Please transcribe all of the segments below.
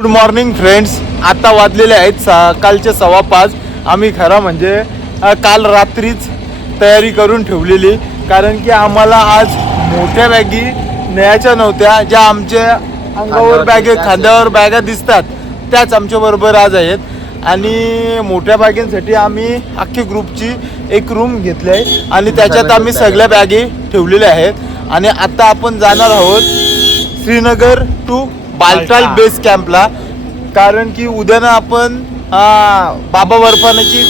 Good morning friends. आता वाजलेले आहेत सकाळचे 5:15. आम्ही खरं म्हणजे काल रात्रीच तयारी करून ठेवलेली, कारण की आम्हाला आज मोठ्या बॅगी न्यायच्या नव्हत्या. ज्या आमच्या अंगावर बॅगे खांद्यावर बॅगा दिसतात त्याच आमच्या बरोबर आज आहेत. आणि मोठ्या बॅगेंसाठी आम्ही अख्खी ग्रुपची एक रूम घेतली आहे आणि त्याच्यात आम्ही सगळ्या बॅगे ठेवलेल्या आहेत. आणि आता आपण जाणार आहोत श्रीनगर टू बालटाल बेस कॅम्पला, कारण की उद्यानं आपण बाबा बर्फानाची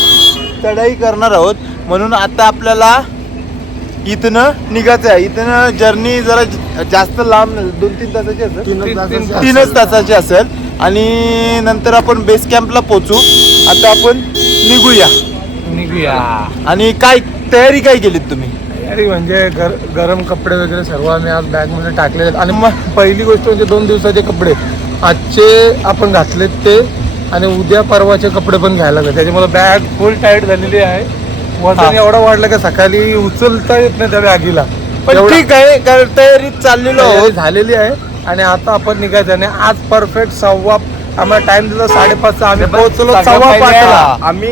चढाई करणार आहोत. म्हणून आता आपल्याला इथनं निघायचं आहे. इथनं जर्नी जरा जास्त लांब, 2-3 तासाची असेल, 3च तासाची असेल. आणि नंतर आपण बेस कॅम्पला पोहोचू. आता आपण निघूया. आणि काय तयारी काय केलीत तुम्ही? तयारी म्हणजे गरम कपडे वगैरे सर्व आम्ही आज बॅगमध्ये टाकलेले आहेत. आणि मग पहिली गोष्ट म्हणजे 2 दिवसाचे कपडे आजचे आपण घातलेत ते, आणि उद्या परवाचे कपडे पण घ्यायला लागले. त्याच्यामुळे बॅग फुल टाईट झालेली आहे. वजन एवढं वाढलं का सकाळी उचलता येत नाही त्या बॅगीला. पण ठीक आहे, तयारीत चाललेलो आहोत. झालेली आहे. आणि आता आपण निघायचं. आणि आज परफेक्ट आम्हाला टाइम दिला 5:30. आम्ही पोहोचलो 5:15. आम्ही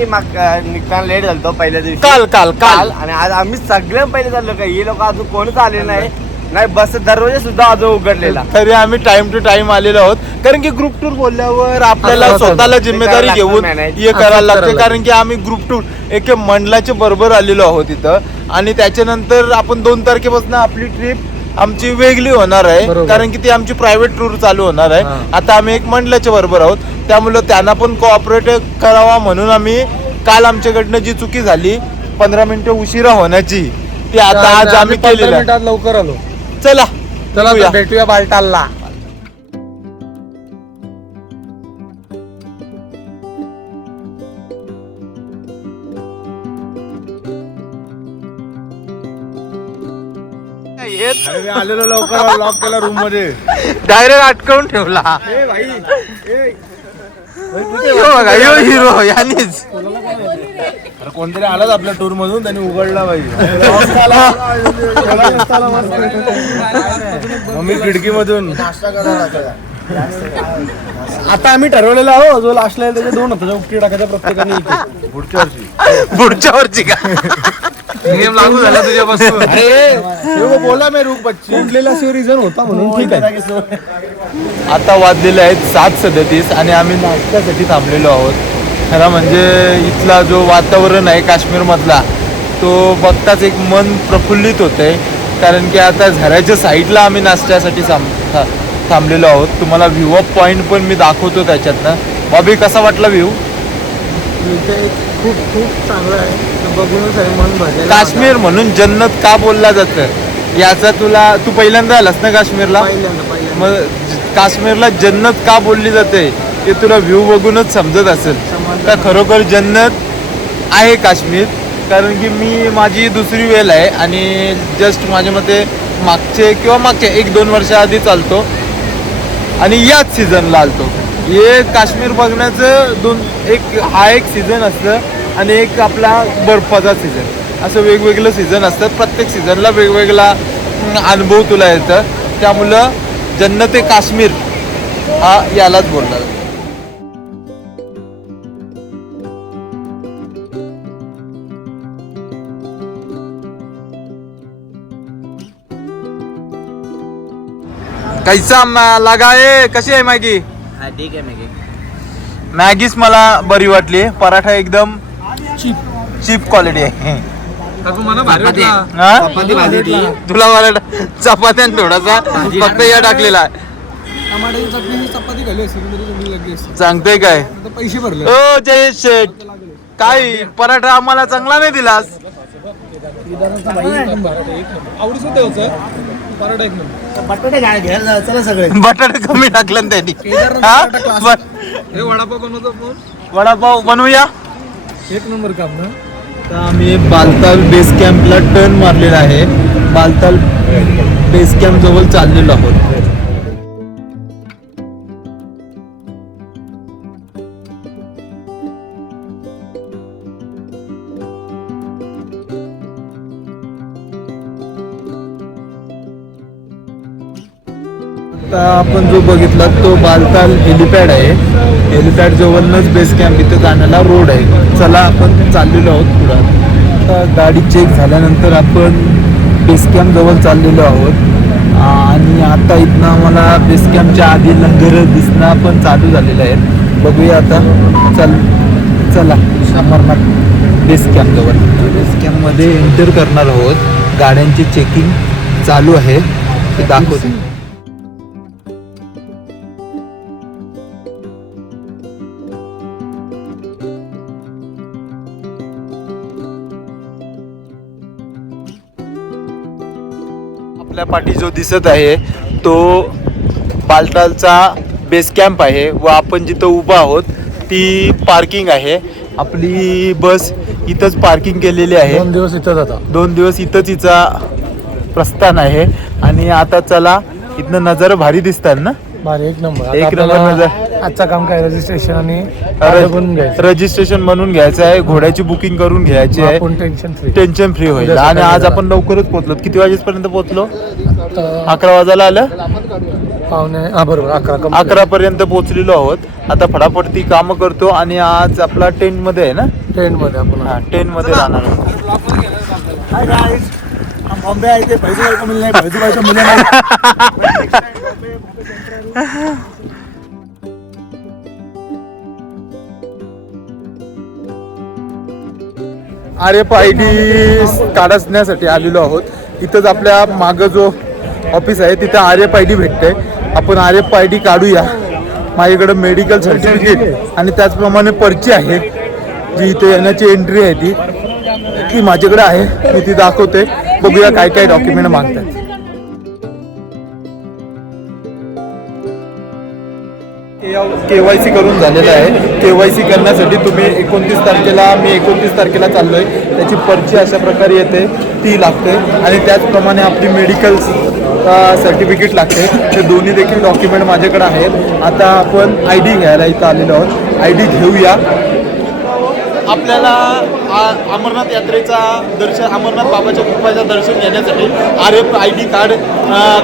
निघताना लेट झालो पहिल्या दिवशी, काल आणि आज आम्ही सगळ्यात पहिले चाललो. का हे लोक अजून कोणीच आले नाही बस दरवाजा सुद्धा अजून उघडलेला. तरी आम्ही टाइम टू टाइम आलेलो आहोत, कारण की ग्रुप टूर बोलल्यावर आपल्याला स्वतःला जिम्मेदारी घेऊन हे करायला लागते. कारण की आम्ही ग्रुप टूर एक मंडळाच्या बरोबर आलेलो आहोत इथं. आणि त्याच्यानंतर आपण 2 तारखेपासून आपली ट्रिप आमची वेगळी होणार आहे, कारण की ती आमची प्रायव्हेट टूर चालू होणार आहे. आता आम्ही एक मंडळाच्या बरोबर आहोत, त्यामुळे त्यांना पण कोऑपरेट करावा म्हणून आम्ही काल आमच्याकडनं जी चुकी झाली 15 मिनिटं उशिरा होण्याची, ती आता आज आम्ही केलेली आहे. लवकर आलो. चला चला भेटूया बालटालला. आलेलो लवकर, लॉक केला रूम मध्ये, डायरेक्ट अटकवून ठेवला. यो हिरो यानीच कोणतरी आलाच आपल्या टूर मधून, त्यांनी उघडला पाहिजे. मम्मी खिडकी मधून. आता आम्ही ठरवलेला आहो, जो लास्टला आहे त्याचे 2 होता उकटी टाकायचा प्रत्येकाने. पुढच्या वर्षी का नियम लागू झाला तुझ्यापासून? बोला मी रूप बच्ची उठलेला रिझन होता म्हणून ठीक आहे. आता वाजलेले आहेत 7:37 आणि आम्ही नाश्त्यासाठी थांबलेलो आहोत. खरं म्हणजे इथला जो वातावरण आहे काश्मीरमधला, तो बघताच एक मन प्रफुल्लित होतंय. कारण की आता झऱ्याच्या साईडला आम्ही नाश्त्यासाठी थांबलेलो आहोत. तुम्हाला व्ह्यू ऑफ पॉईंट पण मी दाखवतो त्याच्यातनं. बॉबी, कसा वाटला व्ह्यू? खूप खूप चांगलं आहे, बघूनच आहे मन भरलेलं. काश्मीर म्हणून जन्नत का बोलला जातं याचा तू पहिल्यांदा आलास ना काश्मीरला? मग काश्मीरला जन्नत का बोलली जाते ते तुला व्ह्यू बघूनच समजत असेल. तर खरोखर जन्नत आहे काश्मीर. कारण की मी माझी 2री वेळ आहे आणि जस्ट माझ्या मते मागच्या 1-2 वर्षाआधी चालतो आणि याच सीझनला आलतो. हे काश्मीर बघण्याचं हा एक सीझन असतं आणि एक आपला बर्फाचा सीझन, असं वेगवेगळं सीझन असतं. प्रत्येक सीझनला वेगवेगळा अनुभव तुला येतं. त्यामुळं जन्नत ए काश्मीर हा यालाच बोलला जातो. कैसा लागा आहे? कशी आहे मॅगी? ठीक आहे. मॅगीच मला बरी वाटली. पराठा एकदम चीप क्वालिटी आहे. तुला मला चपात्या थोडासा फक्त या टाकलेला आहे. सांगतोय काय? पैसे भरले. ओ जयेश शेठ, काय पराठा आम्हाला चांगला नाही दिलास? बटाटे कमी टाकलं ना त्यांनी. वडापाव बनवूया. 1 नंबर काम ना. तर आम्ही बालताल बेस कॅम्पला टर्न मारलेला आहे. बालताल बेस कॅम्प जवळ चाललेलो आहोत. आता आपण जो बघितला तो बालताल हेलिपॅड आहे. हेलिपॅड जवळच बेस कॅम्प इथं जाण्याला रोड आहे. चला आपण चाललेलो आहोत पुढं. आता गाडी चेक झाल्यानंतर आपण बेस कॅम्प जवळ चाललेलो आहोत आणि आता इथनं आम्हाला बेस कॅम्पच्या आधी लंगर दिसणं पण चालू झालेलं आहे. बघूया आता. चला अमरनाथ बेस कॅम्प जवळ. बेस कॅम्पमध्ये एंटर करणार आहोत. गाड्यांची चेकिंग चालू आहे ते दाखवते. आपल्या पाठी जो दिसत आहे तो बालतालचा बेस कॅम्प आहे व आपण जिथं उभा आहोत ती पार्किंग आहे. आपली बस इथंच पार्किंग केलेली आहे. 2 दिवस इथं जाता. 2 दिवस इथंच तिचा प्रस्थान आहे. आणि आता चला इथनं नजारा भारी दिसतात ना. भारी एक नंबर. एक आता नंबर आपल्याला नजर. आजचं काम काय रजिस्ट्रेशन आणि बनवून घ्यायचं. रजिस्ट्रेशन म्हणून घ्यायचं आहे. घोड्याची बुकिंग करून घ्यायची आहे. आपण टेन्शन फ्री. टेन्शन फ्री होईल. उद्या आणि सकाळी आज जरा. आपण लवकरच पोहोचलो. किती वाजेपर्यंत पोहोचलो? आता 11 वाजायला आलं. बरोबर 11 11 पर्यंत पोहोचलेलो आहोत. आता फटाफट ती कामं करतो आणि आज आपला टेंट मध्ये आहे ना. टेंट मध्ये आपण हा टेंट मध्ये राहणार आहोत. बॉम्बे आहे ते पैसे मिळले नाही. पैसे मिळले नाही. RFID काढण्यासाठी आलेलो आहोत. इथंच आपल्या मागं जो ऑफिस आहे तिथं RFID भेटते. आपण RFID काढूया. माझ्याकडे मेडिकल सर्टिफिकेट आणि त्याचप्रमाणे पर्ची आहे जी इथे येण्याची एंट्री आहे ती माझ्याकडे आहे. मी ती दाखवते. बघूया काय काय डॉक्युमेंट मागतात. KYC करून झालेलं आहे. KYC करण्यासाठी तुम्ही 29 तारखेला मी 29 तारखेला चाललोय. त्याची पर्ची अशा प्रकारे येते ती लागते आणि त्याचप्रमाणे आपली मेडिकल सर्टिफिकेट लागते. ते दोन्ही देखील डॉक्युमेंट माझ्याकडे आहेत. आता आपण ID घ्यायला इथं आलेलो आहोत. ID घेऊया. आपल्याला अमरनाथ यात्रेचा दर्शन अमरनाथ बाबाच्या कृपेचं दर्शन घेण्यासाठी RFID कार्ड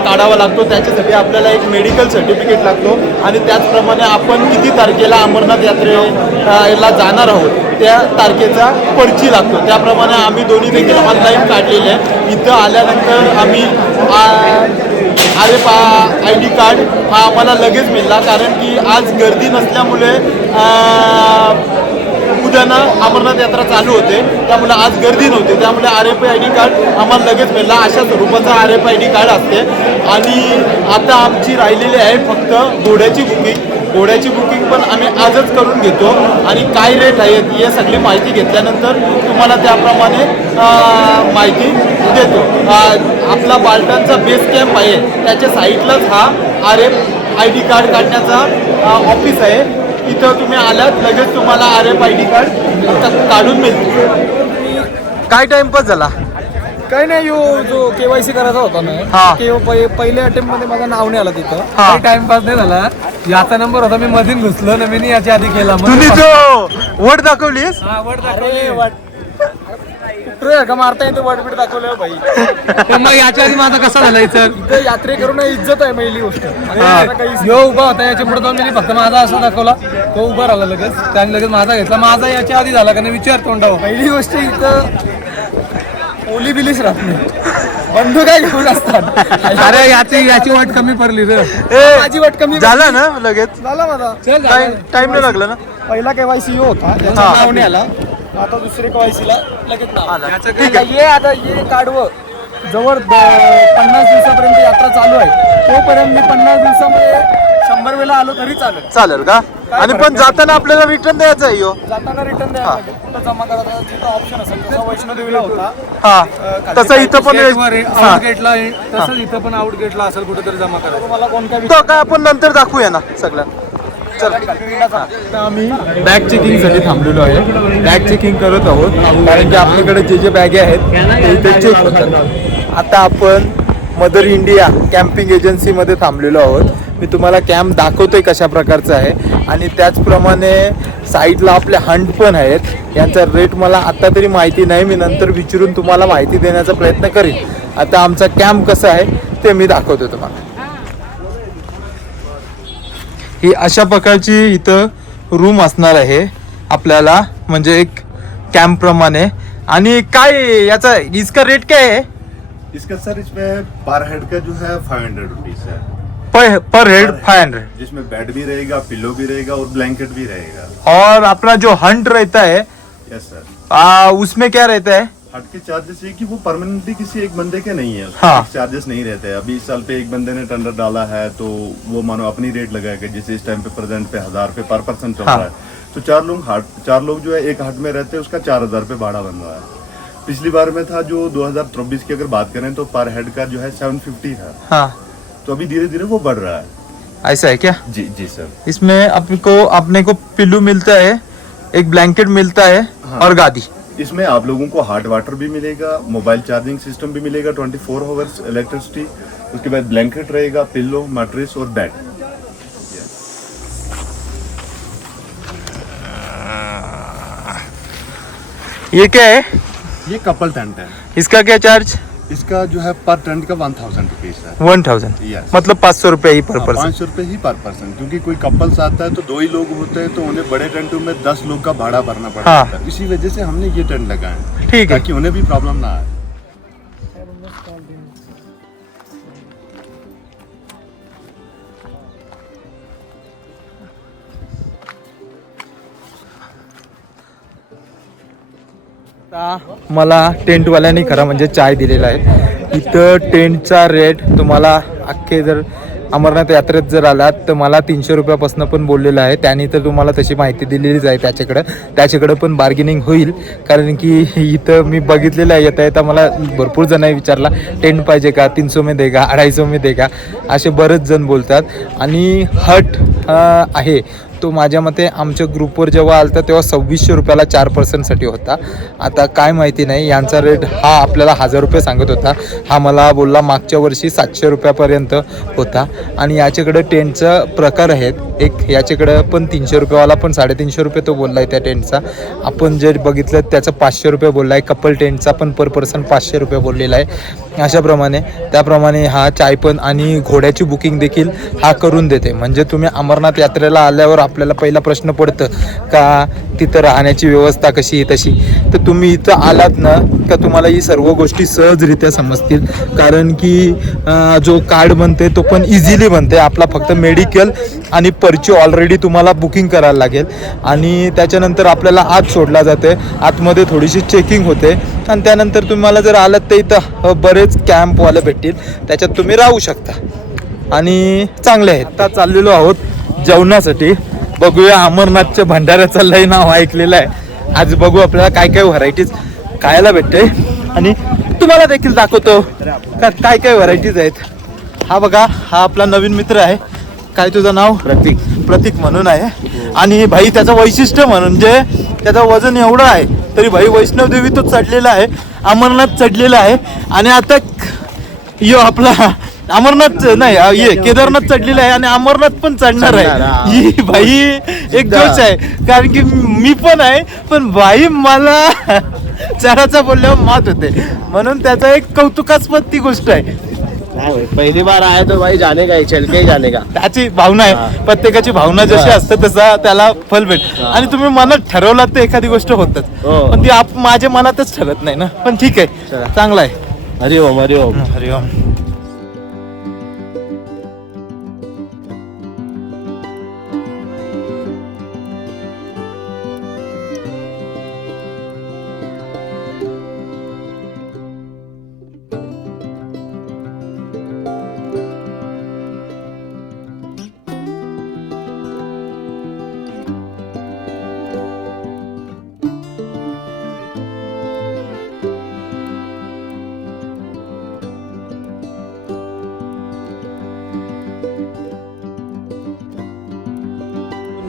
काढावा लागतो. त्याच्यासाठी आपल्याला एक मेडिकल सर्टिफिकेट लागतो आणि त्याचप्रमाणे आपण किती तारखेला अमरनाथ यात्रेला जाणार आहोत त्या तारखेचा पर्ची लागतो. त्याप्रमाणे आम्ही दोन्ही देखील ऑनलाईन काढलेले आहे. इथं आल्यानंतर आम्ही RFID कार्ड हा आम्हाला लगेच मिळाला कारण की आज गर्दी नसल्यामुळे उद्याना अमरनाथ यात्रा चालू होते त्यामुळे आज गर्दी नव्हती. त्यामुळे RFID कार्ड आम्हाला लगेच मिळाला. अशा स्वरूपाचा RFID कार्ड असते. आणि आता आमची राहिलेली आहे फक्त घोड्याची बुकिंग. घोड्याची बुकिंग पण आम्ही आजच करून घेतो आणि काय रेट आहेत हे सगळी माहिती घेतल्यानंतर तुम्हाला त्याप्रमाणे माहिती देतो. आपला बालटांचा बेस कॅम्प आहे त्याच्या साईडलाच हा RFID कार्ड काढण्याचा ऑफिस आहे. इथं तुम्ही आलात लगेच तुम्हाला RFID कार्ड काढून मिळते. काय टाइमपास झाला? काही नाही. जो KYC करायचा होता ना हा. पहिल्या अटेम्प्ट मध्ये माझं नाव नाही आलं तिथं. हा. काही टाइमपास नाही झाला. याचा नंबर होता मी मधीन घुसलो ना. मी याच्या आधी केला. तुम्ही जो वट दाखवलीस का मारता येतो वडपीठ दाखवलं भाई. मग याच्या आधी माझा कसा झाला इथं यात्रे करून इज्जत आहे पहिली गोष्ट. यो उभा होता याच्या पुढे जाऊन मी फक्त माझा असं दाखवला. तो उभा राहिला लगेच. त्याने लगेच माझा घेतला. माझा याच्या आधी झाला का नाही विचार तोंडावर. पहिली गोष्ट इथं ओली बिलीच राहत नाही. बंधू काय घेऊन असतात. अरे याची वाट कमी पडली रे. माझी वाट कमी झाला ना लगेच. झाला माझा. टाइम नाही लागला ना. पहिला KYC होता हा. नाव नाही आला. आता दुसरे KYC ला लगेच नाव आला. ठीक आहे. आता ये काढवं जवळ 50 दिवसापर्यंत यात्रा चालू आहे. तोपर्यंत मी 50 दिवसामध्ये 100 वेळा आलो तरी चालेल. चालेल का? आणि पण जाताना आपल्याला रिटर्न द्यायचा आहे. जाताना रिटर्न द्यायला लागेल. कुठं जमा करायचा जिथं ऑप्शन असेल तसा वैष्णोदेवीला होता. हा तसं इथं पण आउटगेटला तसंच इथं पण आउटगेटला असेल कुठेतरी जमा करायचं. तुम्हाला कोण काय काय आपण नंतर दाखवूया ना सगळ्यांना. आम्ही बॅग चेकिंग साठी थांबलेलो आहे. बॅग चेकिंग करत आहोत कारण की आपल्याकडे जे बॅगे आहेत ते इथे चेक होतात. आता आपण मदर इंडिया कॅम्पिंग एजन्सीमध्ये थांबलेलो आहोत. मी तुम्हाला कॅम्प दाखवतोय कशा प्रकारचा आहे आणि त्याचप्रमाणे साईडला आपले हंट पण आहेत. यांचा रेट मला आत्ता तरी माहिती नाही. मी नंतर विचारून तुम्हाला माहिती देण्याचा प्रयत्न करीन. आता आमचा कॅम्प कसा आहे ते मी दाखवतो तुम्हाला. ही अशा प्रकारची इथं रूम असणार आहे आपल्याला, म्हणजे एक कॅम्प प्रमाणे. आणि काय याचा इसका रेट काय आहे? इसका सर इसमें पर हेड का जो है 500 रुपीज है पर हेड 500, जिसमें बेड भी रहेगा, पिलो भी रहेगा और ब्लैंकेट भी रहेगा. और अपना जो हंट रहता है यस सर. उसमें क्या रहता है? हट के चार्जेस ये कि वो परमानेंटली किसी एक बंदे के नहीं है. हाँ. चार्जेस नहीं रहते हैं. अभी इस साल पे एक बंदे ने टेंडर डाला है तो वो मानो अपनी रेट लगाएगा, जैसे इस टाइम पे प्रेजेंट पे 1000 पे पर पर्सन चल हाँ. रहा है. तो चार लोग जो है एक हट में रहते हैं, उसका 4000 पे भाड़ा बन रहा है. पिछली बार में था जो 2024 की अगर बात करें तो पर हेड का जो है 750 था. हाँ, तो अभी धीरे धीरे वो बढ़ रहा है. ऐसा है क्या? जी जी सर. इसमें अपने को पिल्लू मिलता है, एक ब्लैंकेट मिलता है, हाँ. और गादी. इसमें आप लोगों को हॉट वाटर भी मिलेगा, मोबाइल चार्जिंग सिस्टम भी मिलेगा, 24 आवर्स इलेक्ट्रिसिटी. उसके बाद ब्लैंकेट रहेगा, पिल्लो, मैट्रेस और बेड. ये क्या है? ये कपल टेंट है. इसका क्या चार्ज? इसका जो है पर टेंट का 1000 रुपीज है. 1000, Yes. मतलब 500 रुपये ही पर पर्सन. 500 रुपये ही पर पर्सन, क्योंकि कोई कपल्स आता है तो 2 ही लोग होते हैं, तो उन्हें बड़े टेंटों में 10 लोग का भाड़ा भरना पड़ता हाँ. है. इसी वजह से हमने ये टेंट लगाए हैं, ठीक है. ताकि उन्हें भी प्रॉब्लम ना आए. मला टेंटवाल्याने खरं म्हणजे चाय दिलेला आहे. इथं टेंटचा रेट तुम्हाला अख्खे जर अमरनाथ यात्रेत जर आलात तर मला 300 रुपयापासून पण बोललेलं आहे. त्याने तर तुम्हाला तशी माहिती दिलेलीच आहे. त्याच्याकडं पण बार्गेनिंग होईल, कारण की इथं मी बघितलेलं आहे. येता मला भरपूर जणांनी विचारला टेंट पाहिजे का, 300 में देगा, 250 में देगा, असे बरेच जण बोलतात. आणि हट आहे तो माझ्या मते आमच्या ग्रुपवर जेव्हा आलता तेव्हा 2600 रुपयाला 4 पर्सनसाठी होता. आता काय माहिती नाही, यांचा रेट हा आपल्याला 1000 रुपये सांगत होता. हा मला बोलला मागच्या वर्षी 700 रुपयापर्यंत होता. आणि याच्याकडे टेंटचं प्रकार आहेत. एक याच्याकडं पण 300 रुपयेवाला पण 350 रुपये तो बोलला आहे त्या टेंटचा. आपण जर बघितलं त्याचं 500 रुपये बोलला आहे. कपल टेंटचा पण पर पर्सन 500 रुपये बोललेला आहे. अशाप्रमाणे त्याप्रमाणे हा चाय पण आणि घोड्याची बुकिंग देखील हा करून देते. म्हणजे तुम्ही अमरनाथ यात्रेला आल्यावर आपल्याला पहिला प्रश्न पडतं का तिथं राहण्याची व्यवस्था कशी तशी, तर तुम्ही इथं आलात ना का तुम्हाला ही सर्व गोष्टी सहजरित्या समजतील. कारण की जो कार्ड बनते तो पण इझिली बनते. आपला फक्त मेडिकल आणि पर्ची ऑलरेडी तुम्हाला बुकिंग करायला लागेल. आणि त्याच्यानंतर आपल्याला आत सोडला जाते. आतमध्ये थोडीशी चेकिंग होते. आणि त्यानंतर तुम्हाला जर आलात तर इथं बरेच कॅम्पवाले भेटतील, त्याच्यात तुम्ही राहू शकता आणि चांगले आहेत. आता चाललेलो आहोत जेवणासाठी. बघूया, अमरनाथच्या भंडाऱ्याचं लय नाव ऐकलेलं आहे. आज बघू आपल्याला काय काय व्हरायटीज खायला भेटते आणि तुम्हाला देखील दाखवतो का काय काय व्हरायटीज आहेत. हा बघा, हा आपला नवीन मित्र आहे. काय तुझं नाव? प्रतीक म्हणून आहे. आणि भाई त्याचं वैशिष्ट्य म्हणजे त्याचं वजन एवढं आहे तरी भाई वैष्णवदेवी तो चढलेला आहे, अमरनाथ चढलेला आहे. आणि आता यो आपला अमरनाथ नाही, ये केदारनाथ चढलेला आहे आणि अमरनाथ पण चढणार आहे. ही भाई एक जोच आहे, कारण की मी पण आहे, पण भाई मला चढायचा बोलल्यावर मात होते, म्हणून त्याचा एक कौतुकास्पद ती गोष्ट आहे. पहली बार आया तो भाई जाने का, चल के ही जाने का. त्याची भावना आहे. प्रत्येकाची भावना जशी असते तसा त्याला फल भेट. आणि तुम्ही मनात ठरवलात तर एखादी गोष्ट होतच, पण ती माझ्या मनातच ठरत नाही ना. पण ठीक आहे, चांगला आहे. हरिओम हरिओम हरिओम.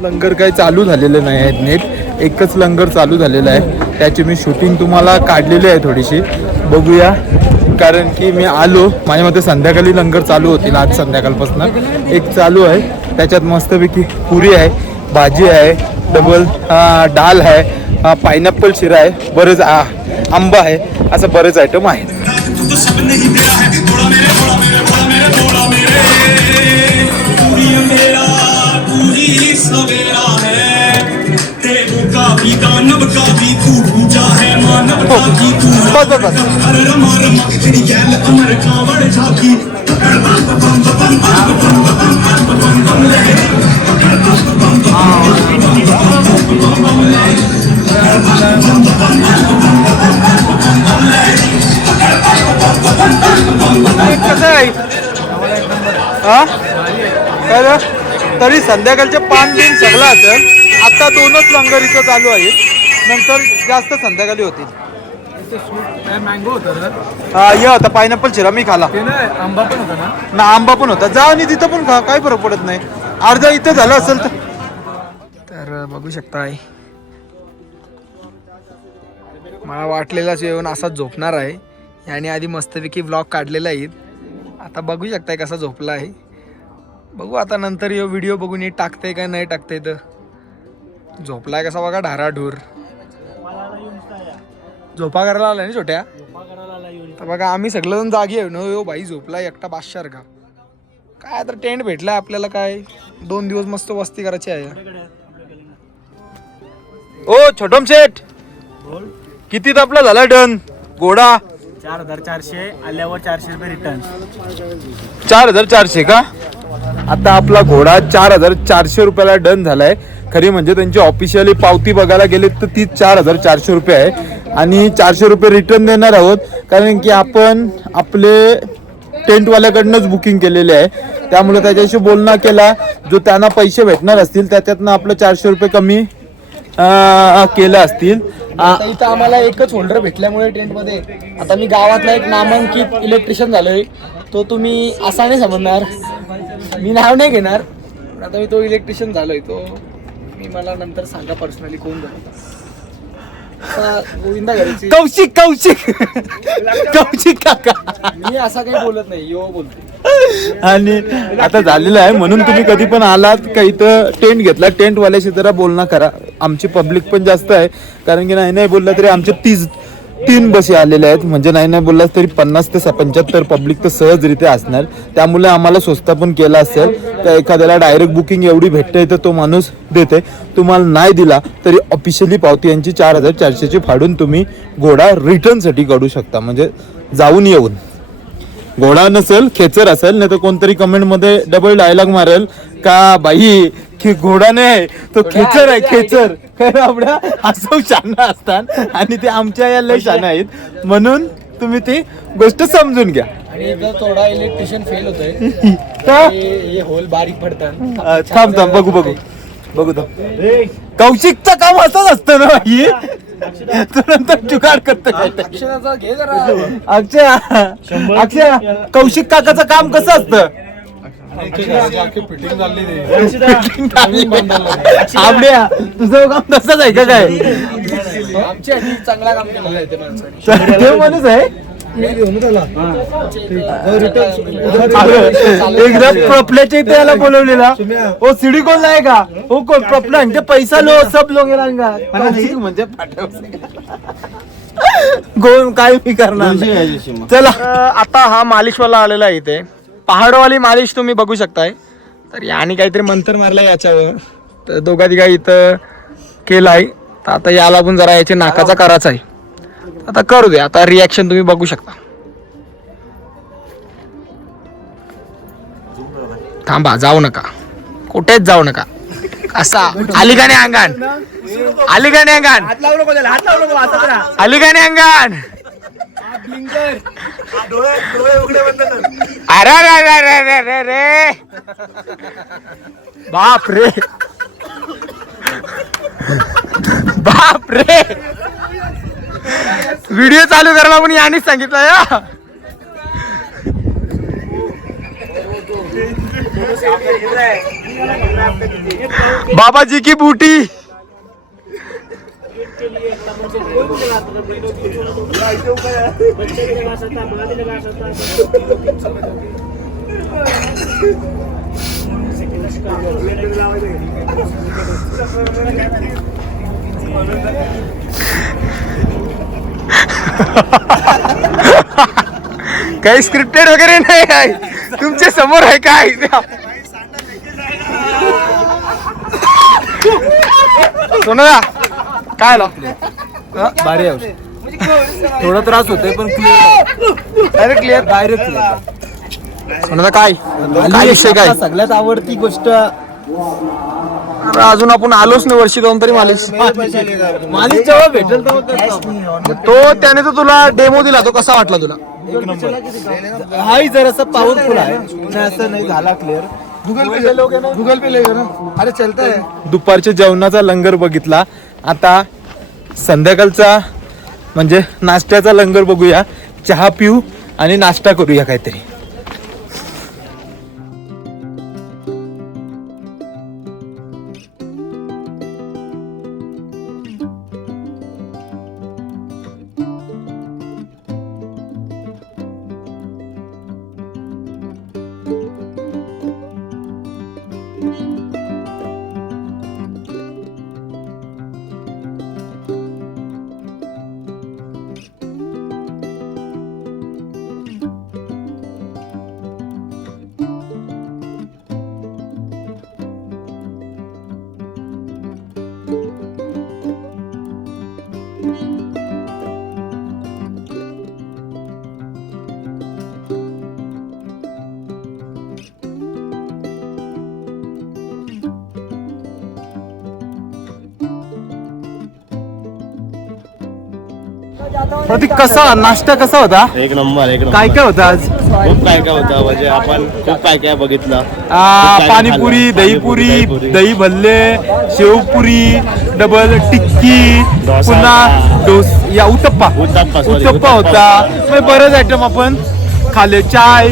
लंगर काही चालू झालेले नाही आहेत नीट. एकच लंगर चालू झालेलं आहे, त्याची मी शूटिंग तुम्हाला काढलेली आहे थोडीशी. बघूया, कारण की मी आलो, माझ्या मते संध्याकाळी लंगर चालू होतील. आज संध्याकाळपासून एक चालू आहे, त्याच्यात मस्तपैकी पुरी आहे, भाजी आहे, डबल डाल आहे, पायनॅपल शिरा आहे, बरेच आंबा आहे, असं बरेच आयटम आहेत. बस बस बस कसं आहे हा काय रे? तरी संध्याकाळचे पान बिन सगळं असेल. आता 2च लंगर इथं चालू आहेत, नंतर जास्त संध्याकाळी होतील. मँगो होतं ना हा ये होता पायनॅपल शिरा मी खाला ते ना आंबा पण होता ना. आंबा पण होता. जा आणि तिथं पण खा, काय फरक पडत नाही. अर्धा इथं झालं असेल तर बघू शकताय. मला वाटलेलाच येऊन असा झोपणार आहे. याने आधी मस्तपैकी व्लॉग काढलेला आहे. आता बघू शकताय कसा झोपला आहे. बघू आता नंतर यो व्हिडिओ बघून हे टाकते का नाही टाकते. तर झोपलाय कसा बघा ढाराढूर. झोपा करायला आलाय ना छोट्या. तर बघा आम्ही सगळेजण जागी आहे. नो भाई झोपलाय एकटा बादशाह का. काय आता टेंट भेटलाय आपल्याला. काय 2 दिवस मस्त वस्ती करायची आहे. ओ छोटम शेठ किती आपला झाला डन घोडा? 4400 आल्यावर 400 रुपये रिटर्न. 4400 का? आता आपला घोडा 4400 रुपयाला डन झालाय. खरी म्हणजे त्यांची ऑफिशियली पावती बघायला गेले तर ती 4400 रुपये आहे. आणि 400 रुपये रिटर्न देणार आहोत, कारण की आपण आपले टेंटवाल्याकडनंच बुकिंग केलेले आहे. त्यामुळे त्याच्याशी बोलणं केला. जो त्यांना पैसे भेटणार असतील त्याच्यातनं आपलं 400 रुपये कमी केलं असतील. आता इथं आम्हाला एकच होल्डर भेटल्यामुळे टेंटमध्ये आता मी गावातला एक नामांकित इलेक्ट्रिशियन झालोय. तो तुम्ही असा नाही समजणार, मी नाव नाही घेणार. पण आता मी तो इलेक्ट्रिशियन झालोय. तो मी मला नंतर सांगा पर्सनली कोण झालं. गोविंदा घराची कौशिक काका. मी असा काही बोलत नाही, यो बोलतो. आणि आता झालेलं आहे म्हणून तुम्ही कधी पण आलात का इथं टेंट घेतला, टेंटवाल्याशी जरा बोलणं करा. आमची पब्लिक पण जास्त आहे, कारण की नाही बोलला तरी आमचे 3 बशी आलेल्या आहेत. म्हणजे नाही बोललास तरी 50 ते 75 पब्लिक तर सहजरित्या असणार. त्यामुळे आम्हाला स्वस्त पण केला असेल. तर एखाद्याला डायरेक्ट बुकिंग एवढी भेटते तर तो माणूस देते. तुम्हाला नाही दिला तरी ऑफिशियली पावती यांची 4400ची फाडून तुम्ही घोडा रिटर्नसाठी काढू शकता. म्हणजे जाऊन येऊन. घोडा नसेल खेचर असेल, नाही तर कोणतरी कमेंटमध्ये डबल डायलॉग मारेल का बाई की घोडा नाही तो खेचर आहे खेचर. खरं आपल्या असं शाना असतात आणि ते आमच्या या लय शाना आहेत. म्हणून तुम्ही ती गोष्ट समजून घ्या. आणि इथं थोडा इलेक्ट्रिशियन फेल होतोय. का? हे होल बारीक पडतात. थांब बघू कौशिकचं काम असंच असतं ना बाई. तू नंतर जुगाड करतो काय ते. अक्षराचा घे जरा. अक्षय कौशिक काकाचं काम कसं असतं? फिटिंग झाली आपल्या तुझं काम तसंच आहे का काय? आमची आधी चांगला काम केलेलं आहे ते माणसाने. ते माणूस आहे एकदा प्रॉपल्याच्या इथे याला बोलवलेला. ओ सिडी कोण आहे का? हो कोण प्रॉपला ते पैसा लो सब लोक म्हणजे गोन काय मी करणार. चला आता हा मालिशवाला आलेला आहे इथे. पहाडवाली मालिश तुम्ही बघू शकताय. तर याने काहीतरी मंत्र मारला याच्यावर. तर दोघा तिघा इथं केलाय. तर आता याला पण जरा याच्या नाकाचा करायचा आहे. आता करू दे. आता रिॲक्शन तुम्ही बघू शकता. थांबा जाऊ नका, कुठेच जाऊ नका. असा अलीगाणे अंगण अलीगाणे अंगण अलीगाणे अंगण. अरे बाप रे बाप रे. व्हिडिओ चालू करायला पण यानेच सांगितलं या. बाबाजी की बूटी. काही स्क्रिप्टेड वगैरे नाही आहे. तुमच्या समोर आहे काय? सोना काय भारी आहे. थोडा त्रास होतोय पण क्लिअर डायरेक्ट आता काय काय विषय काय सगळ्यात आवडती गोष्ट अरे अजून आपण आलोच नाही वर्षी जाऊन तरी मालिश मालिश जेव्हा भेटेल तेव्हा तो त्याने तर तुला डेमो दिला तो कसा वाटला तुला हाही जरासा पॉवरफुल आहे असं नाही झाला क्लिअर. गूगल पे लेगा ना अरे चलता है. दुपारच्या जेवणाचा लंगर बघितला. आता संध्याकाळचा म्हणजे नाश्त्याचा लंगर बघूया. चहा पिऊ आणि नाश्ता करूया काहीतरी. प्रतीक कसा नाश्ता कसा होता? एक नंबर काय काय होतं आज? खूप काय काय होतं म्हणजे आपण खूप काय काय बघितलं. पाणीपुरी, दहीपुरी, दही भल्ले, शेवपुरी, डबल टिक्की, पुन्हा या उत्तप्पा होता. बरेच आयटम आपण खाल्ले. चाय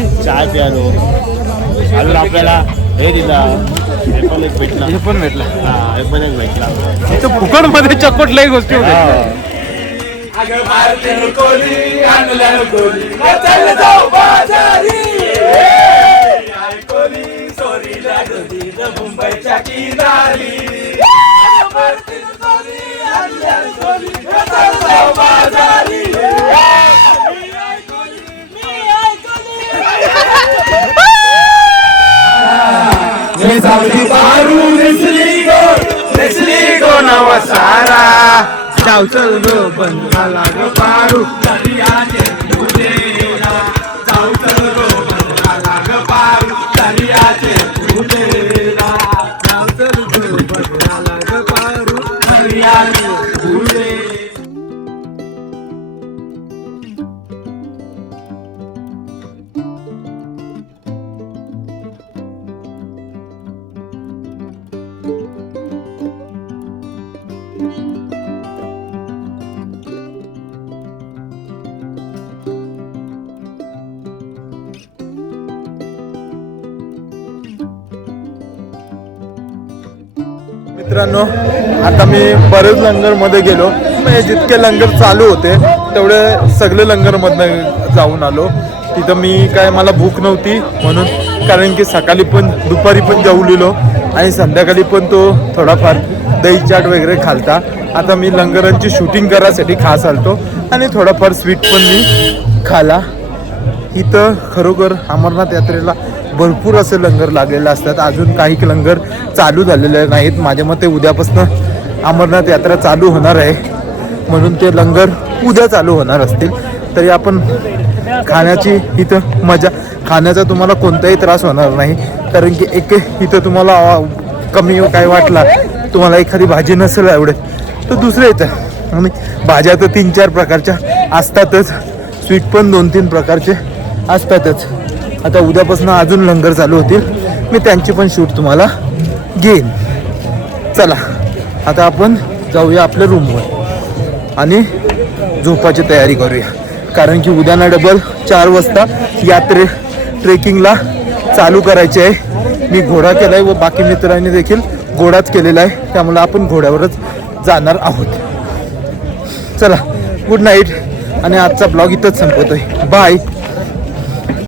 प्यालो अजून आपल्याला हे दिलं हे पण एक भेटला. हे पण भेटला. हे पण एक भेटला. इथं फुकट मध्ये चकोटल्याही गोष्टी होत्या. जाऊ चल गो बंधाला ग पारू दर्याचे तुझेला. जाऊ चल गो बंधाला ग पारू दर्याचे तुझेला. जाऊ चल गो बंधाला ग पारू दर्याचे तुझेला. मित्रांनो आता मी बरेच लंगर मध्ये गेलो. म्हणजे जितके लंगर चालू होते तेवढे सगळे लंगर मधनं जाऊन आलो. तिथं मी काय मला भूक नव्हती म्हणून, कारण की सकाळी पण दुपारी पण जेवलेलो आणि संध्याकाळी पण तो थोडाफार दही चाट वगैरे खालता. आता मी लंगरांची शूटिंग करायसाठी खास आलतो आणि थोडाफार स्वीट पण मी खाला. इथं खरोखर अमरनाथ यात्रेला भरपूर असे लंगर लागलेले असतात. अजून काही लंगर चालू झालेले नाहीत. माझ्या मते उद्यापासून अमरनाथ यात्रा चालू होणार आहे म्हणून ते लंगर उद्या चालू होणार असतील. तरी आपण खाण्याची इथं मजा, खाण्याचा तुम्हाला कोणताही त्रास होणार नाही. कारण की एक इथं तुम्हाला कमी काय वाटला, तुम्हाला एखादी भाजी नसेल आवडत तर दुसरं येतं. आणि भाज्या तर 3-4 प्रकारच्या असतातच, स्वीट पण 2-3 प्रकारचे असतातच. आता उद्यापासून अजून लंगर चालू होतील. मी त्यांची पण शूट तुम्हाला घेईन. चला आता आपण जाऊया आपल्या रूमवर आणि झोपाची तयारी करूया. कारण की उद्या ना डबल 4 वाजता ट्रेकिंगला चालू करायचे आहे. मी घोडा केला आहे व बाकी मित्रांनी देखील घोडाच केलेला आहे. त्यामुळे आपण घोड्यावरच जाणार आहोत. चला गुड नाईट आणि आजचा ब्लॉग इथंच संपवतोय. बाय.